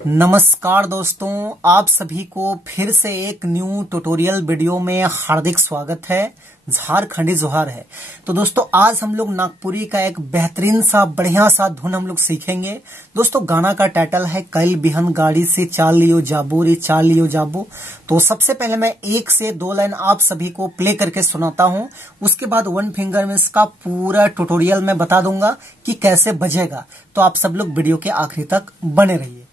नमस्कार दोस्तों, आप सभी को फिर से एक न्यू ट्यूटोरियल वीडियो में हार्दिक स्वागत है। झारखंडी जोहार है। तो दोस्तों आज हम लोग नागपुरी का एक बेहतरीन सा बढ़िया सा धुन हम लोग सीखेंगे। दोस्तों गाना का टाइटल है कल बिहन गाड़ी से चाल लियो जाबो रे चाल लियो जाबो। तो सबसे पहले मैं 1 से 2 लाइन आप सभी को प्ले करके सुनाता हूँ। उसके बाद वन फिंगर में इसका पूरा ट्यूटोरियल मैं बता दूंगा कि कैसे बजेगा। तो आप सब लोग वीडियो के आखिरी तक बने रहिए।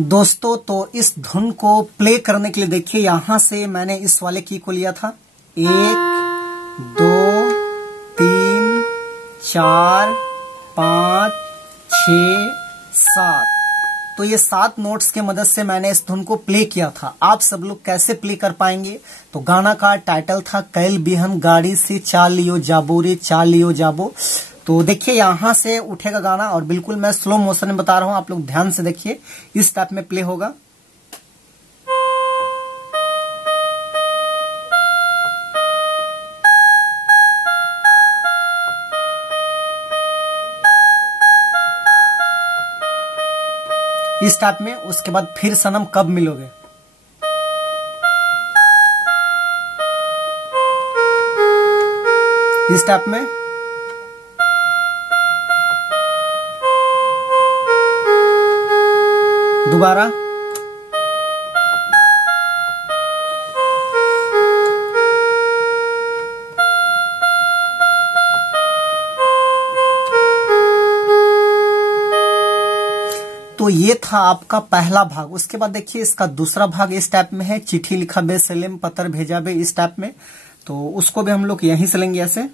दोस्तों तो इस धुन को प्ले करने के लिए देखिए यहां से मैंने इस वाले की को लिया था 1 2 3 4 5 6 7। तो ये 7 नोट्स के मदद से मैंने इस धुन को प्ले किया था। आप सब लोग कैसे प्ले कर पाएंगे? तो गाना का टाइटल था कैल बिहन गाड़ी से चाल लियो जाबो रे चाल लियो जाबो। तो देखिए यहां से उठेगा गाना और बिल्कुल मैं स्लो मोशन में बता रहा हूं, आप लोग ध्यान से देखिए। इस टाइप में प्ले होगा। इस टाइप में। उसके बाद फिर सनम कब मिलोगे। इस टाइप में। दोबारा। तो ये था आपका पहला भाग। उसके बाद देखिए इसका दूसरा भाग इस टाइप में है, चिट्ठी लिखा बे सलेम पत्र भेजा बे, इस टाइप में। तो उसको भी हम लोग यहीं से लेंगे ऐसे।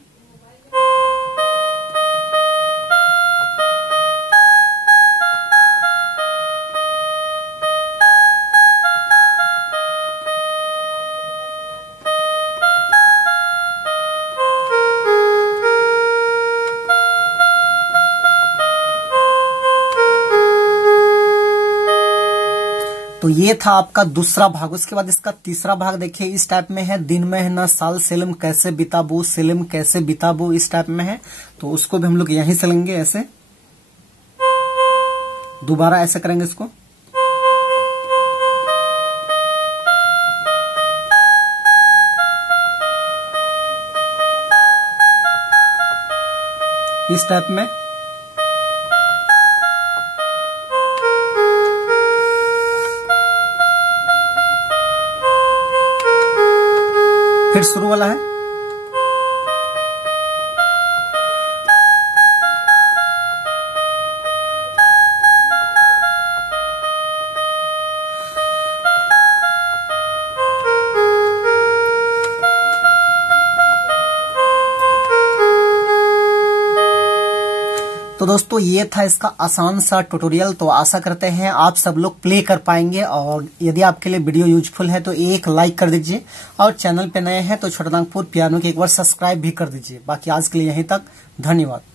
तो ये था आपका दूसरा भाग। उसके बाद इसका तीसरा भाग देखिए इस टाइप में है, दिन में है ना साल सेलम कैसे बिताबो सेलम कैसे बिताबो, इस टाइप में है। तो उसको भी हम लोग यहीं से लेंगे ऐसे। दोबारा ऐसे करेंगे इसको। इस टाइप में। फिर शुरू वाला है। तो दोस्तों ये था इसका आसान सा ट्यूटोरियल। तो आशा करते हैं आप सब लोग प्ले कर पाएंगे, और यदि आपके लिए वीडियो यूजफुल है तो एक लाइक कर दीजिए, और चैनल पे नए हैं तो छोटा नागपुर पियानो के एक बार सब्सक्राइब भी कर दीजिए। बाकी आज के लिए यहीं तक, धन्यवाद।